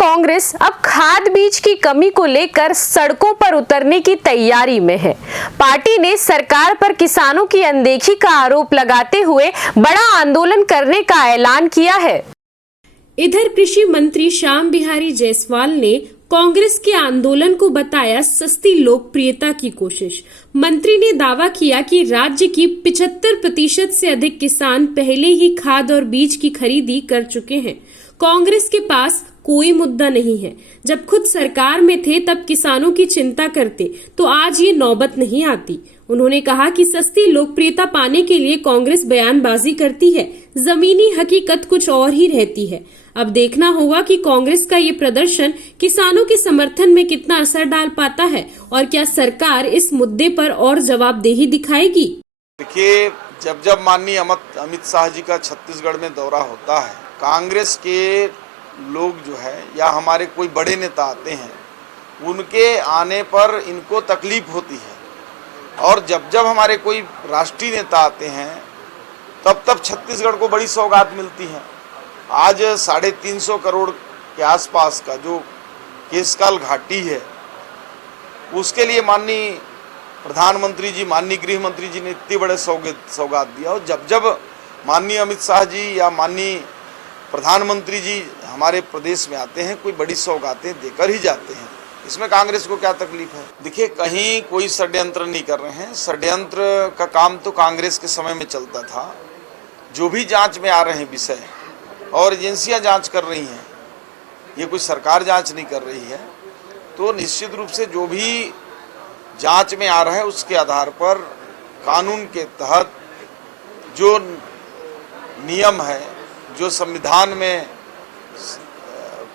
कांग्रेस अब खाद बीज की कमी को लेकर सड़कों पर उतरने की तैयारी में है। पार्टी ने सरकार पर किसानों की अनदेखी का आरोप लगाते हुए बड़ा आंदोलन करने का ऐलान किया है। इधर कृषि मंत्री श्याम बिहारी जायसवाल ने कांग्रेस के आंदोलन को बताया सस्ती लोकप्रियता की कोशिश। मंत्री ने दावा किया कि राज्य की 75% से अधिक किसान पहले ही खाद और बीज की खरीदी कर चुके हैं। कांग्रेस के पास कोई मुद्दा नहीं है। जब खुद सरकार में थे तब किसानों की चिंता करते तो आज ये नौबत नहीं आती। उन्होंने कहा कि सस्ती लोकप्रियता पाने के लिए कांग्रेस बयानबाजी करती है, जमीनी हकीकत कुछ और ही रहती है। अब देखना होगा कि कांग्रेस का ये प्रदर्शन किसानों के समर्थन में कितना असर डाल पाता है और क्या सरकार इस मुद्दे पर और जवाबदेही दिखाएगी। देखिए, जब माननीय अमित शाह जी का छत्तीसगढ़ में दौरा होता है, कांग्रेस के लोग जो है या हमारे कोई बड़े नेता आते हैं, उनके आने पर इनको तकलीफ होती है। और जब हमारे कोई राष्ट्रीय नेता आते हैं तब छत्तीसगढ़ को बड़ी सौगात मिलती है। आज 350 करोड़ के आसपास का जो केशकाल घाटी है, उसके लिए माननीय प्रधानमंत्री जी, माननीय गृह मंत्री जी ने इतने बड़े सौगात दिया। और जब माननीय अमित शाह जी या माननीय प्रधानमंत्री जी हमारे प्रदेश में आते हैं, कोई बड़ी सौगातें देकर ही जाते हैं। इसमें कांग्रेस को क्या तकलीफ है। देखिए, कहीं कोई षड्यंत्र नहीं कर रहे हैं। षड्यंत्र का काम तो कांग्रेस के समय में चलता था। जो भी जांच में आ रहे हैं विषय और एजेंसियां जांच कर रही हैं, ये कोई सरकार जांच नहीं कर रही है, तो निश्चित रूप से जो भी जांच में आ रहा है उसके आधार पर कानून के तहत जो नियम है, जो संविधान में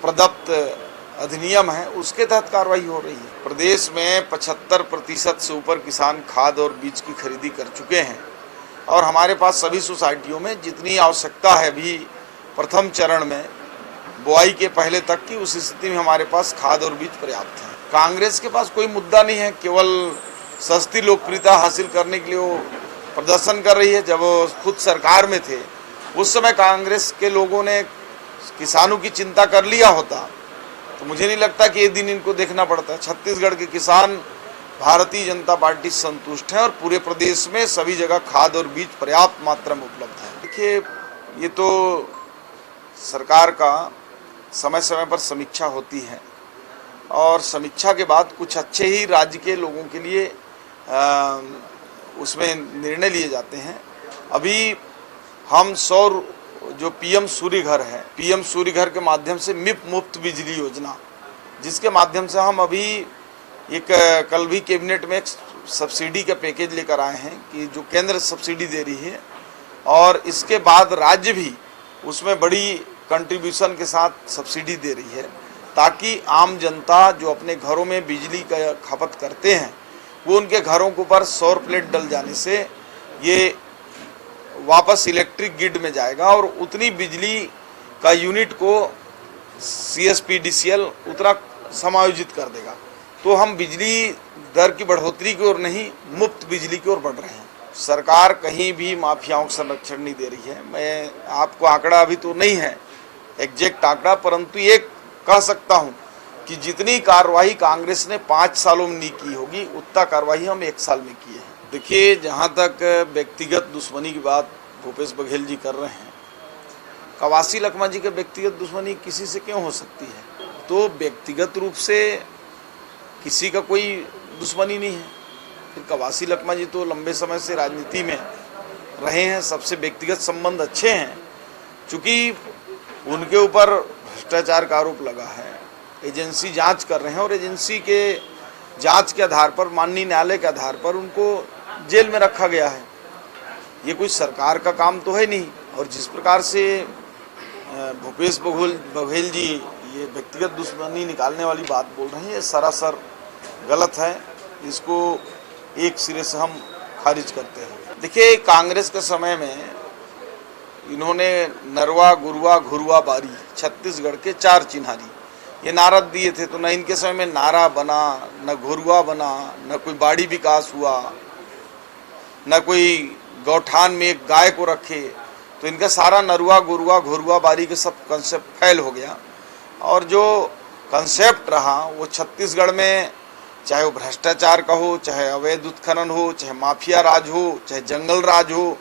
प्रदत्त अधिनियम है, उसके तहत कार्रवाई हो रही है। प्रदेश में 75% से ऊपर किसान खाद और बीज की खरीदी कर चुके हैं और हमारे पास सभी सोसाइटियों में जितनी आवश्यकता है भी प्रथम चरण में बुआई के पहले तक की, उस स्थिति में हमारे पास खाद और बीज पर्याप्त है। कांग्रेस के पास कोई मुद्दा नहीं है, केवल सस्ती लोकप्रियता हासिल करने के लिए वो प्रदर्शन कर रही है। जब वो खुद सरकार में थे उस समय कांग्रेस के लोगों ने किसानों की चिंता कर लिया होता तो मुझे नहीं लगता कि ये दिन इनको देखना पड़ता है। छत्तीसगढ़ के किसान भारतीय जनता पार्टी संतुष्ट हैं और पूरे प्रदेश में सभी जगह खाद और बीज पर्याप्त मात्रा में उपलब्ध है। देखिए, ये तो सरकार का समय समय पर समीक्षा होती है और समीक्षा के बाद कुछ अच्छे ही राज्य के लोगों के लिए उसमें निर्णय लिए जाते हैं। अभी हम सौर जो पीएम सूर्य घर है, पीएम सूर्य घर के माध्यम से मुफ्त बिजली योजना, जिसके माध्यम से हम अभी कल भी कैबिनेट में एक सब्सिडी का पैकेज लेकर आए हैं कि जो केंद्र सब्सिडी दे रही है और इसके बाद राज्य भी उसमें बड़ी कंट्रीब्यूशन के साथ सब्सिडी दे रही है, ताकि आम जनता जो अपने घरों में बिजली का खपत करते हैं वो उनके घरों के ऊपर सौर प्लेट डल जाने से ये वापस इलेक्ट्रिक ग्रिड में जाएगा और उतनी बिजली का यूनिट को CSPDCL उतना समायोजित कर देगा। तो हम बिजली दर की बढ़ोतरी की ओर नहीं, मुफ्त बिजली की ओर बढ़ रहे हैं। सरकार कहीं भी माफियाओं को संरक्षण नहीं दे रही है। मैं आपको आंकड़ा अभी तो नहीं है एग्जैक्ट आंकड़ा, परंतु ये कह सकता हूँ कि जितनी कार्रवाई कांग्रेस ने 5 सालों में नहीं की होगी, उतना कार्रवाई हम 1 साल में की है। देखिए, जहाँ तक व्यक्तिगत दुश्मनी की बात भूपेश बघेल जी कर रहे हैं, कवासी लखमा जी के व्यक्तिगत दुश्मनी किसी से क्यों हो सकती है। तो व्यक्तिगत रूप से किसी का कोई दुश्मनी नहीं है। फिर कवासी लखमा जी तो लंबे समय से राजनीति में रहे हैं, सबसे व्यक्तिगत संबंध अच्छे हैं। चूँकि उनके ऊपर भ्रष्टाचार का आरोप लगा है, एजेंसी जांच कर रहे हैं और एजेंसी के जांच के आधार पर, माननीय न्यायालय के आधार पर उनको जेल में रखा गया है। ये कोई सरकार का काम तो है नहीं। और जिस प्रकार से भूपेश बघेल जी ये व्यक्तिगत दुश्मनी निकालने वाली बात बोल रहे हैं, ये सरासर गलत है। इसको एक सिरे से हम खारिज करते हैं। देखिए, कांग्रेस के समय में इन्होंने नरवा, गुरुआ, घुरुआ, बारी, छत्तीसगढ़ के 4 चिन्हारी ये नारा दिए थे। तो न इनके समय में नारा बना, न घुरुआ बना, न कोई बाड़ी विकास हुआ, न कोई गौठान में एक गाय को रखे। तो इनका सारा नरुआ, गुरुआ, घुरुआ, बारी के सब कंसेप्ट फेल हो गया और जो कंसेप्ट रहा वो छत्तीसगढ़ में, चाहे वो भ्रष्टाचार का हो, चाहे अवैध उत्खनन हो, चाहे माफिया राज हो, चाहे जंगल राज हो,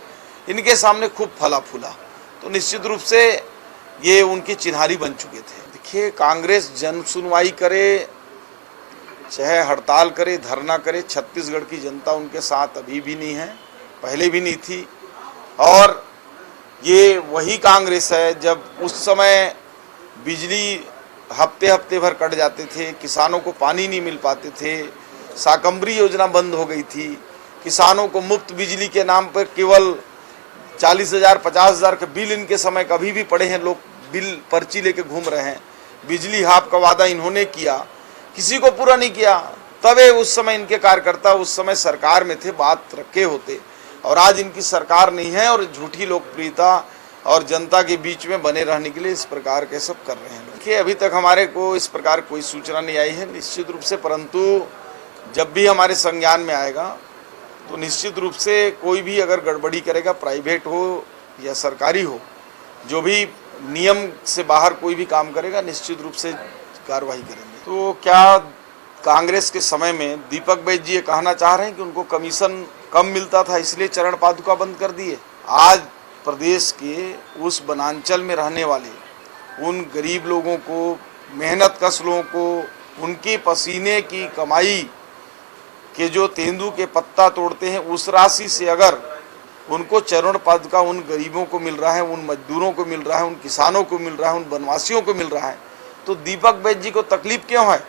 इनके सामने खूब फला फूला। तो निश्चित रूप से ये उनकी चिन्हारी बन चुके थे। देखिए, कांग्रेस जन सुनवाई करे, चाहे हड़ताल करे, धरना करे, छत्तीसगढ़ की जनता उनके साथ अभी भी नहीं है, पहले भी नहीं थी। और ये वही कांग्रेस है जब उस समय बिजली हफ्ते हफ्ते भर कट जाते थे, किसानों को पानी नहीं मिल पाते थे, शाकंभरी योजना बंद हो गई थी, किसानों को मुफ्त बिजली के नाम पर केवल 40,000 50,000 के बिल इनके समय कभी भी पड़े हैं, लोग बिल पर्ची लेके घूम रहे हैं। बिजली हाफ का वादा इन्होंने किया, किसी को पूरा नहीं किया। तबे उस समय इनके कार्यकर्ता उस समय सरकार में थे, बात रखे होते। और आज इनकी सरकार नहीं है और झूठी लोकप्रियता और जनता के बीच में बने रहने के लिए इस प्रकार के सब कर रहे हैं। देखिए, अभी तक हमारे को इस प्रकार कोई सूचना नहीं आई है निश्चित रूप से, परंतु जब भी हमारे संज्ञान में आएगा तो निश्चित रूप से कोई भी अगर गड़बड़ी करेगा, प्राइवेट हो या सरकारी हो, जो भी नियम से बाहर कोई भी काम करेगा, निश्चित रूप से कार्रवाई करेंगे। तो क्या कांग्रेस के समय में दीपक बैज जी ये कहना चाह रहे हैं कि उनको कमीशन कम मिलता था इसलिए चरण पादुका बंद कर दिए? आज प्रदेश के उस वनांचल में रहने वाले उन गरीब लोगों को, मेहनत कश लोगों को, उनके पसीने की कमाई के जो तेंदू के पत्ता तोड़ते हैं, उस राशि से अगर उनको चरण पादुका उन गरीबों को मिल रहा है, उन मजदूरों को मिल रहा है, उन किसानों को मिल रहा है, उन वनवासियों को मिल रहा है, तो दीपक बैज जी को तकलीफ क्यों है?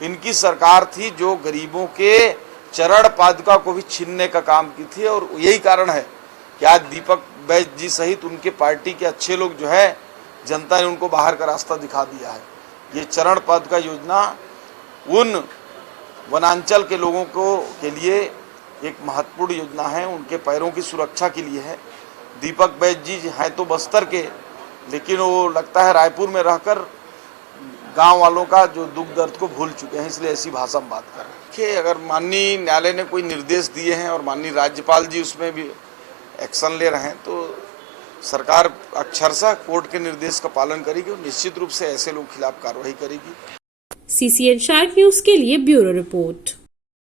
इनकी सरकार थी जो गरीबों के चरण पादुका को भी छीनने का काम की थी। और यही कारण है कि आज दीपक बैज जी सहित उनके पार्टी के अच्छे लोग जो है, जनता ने उनको बाहर का रास्ता दिखा दिया है। ये चरण पादुका योजना उन वनांचल के लोगों को के लिए एक महत्वपूर्ण योजना है, उनके पैरों की सुरक्षा के लिए है। दीपक बैज जी हैं तो बस्तर के, लेकिन वो लगता है रायपुर में रहकर गांव वालों का जो दुख दर्द को भूल चुके हैं, इसलिए ऐसी भाषा में बात कर रहे हैं। कि अगर माननीय न्यायालय ने कोई निर्देश दिए हैं और माननीय राज्यपाल जी उसमें भी एक्शन ले रहे हैं, तो सरकार अक्षरशः कोर्ट के निर्देश का पालन करेगी और निश्चित रूप से ऐसे लोगों के खिलाफ कार्रवाई करेगी। CCN शार्क न्यूज के लिए ब्यूरो रिपोर्ट।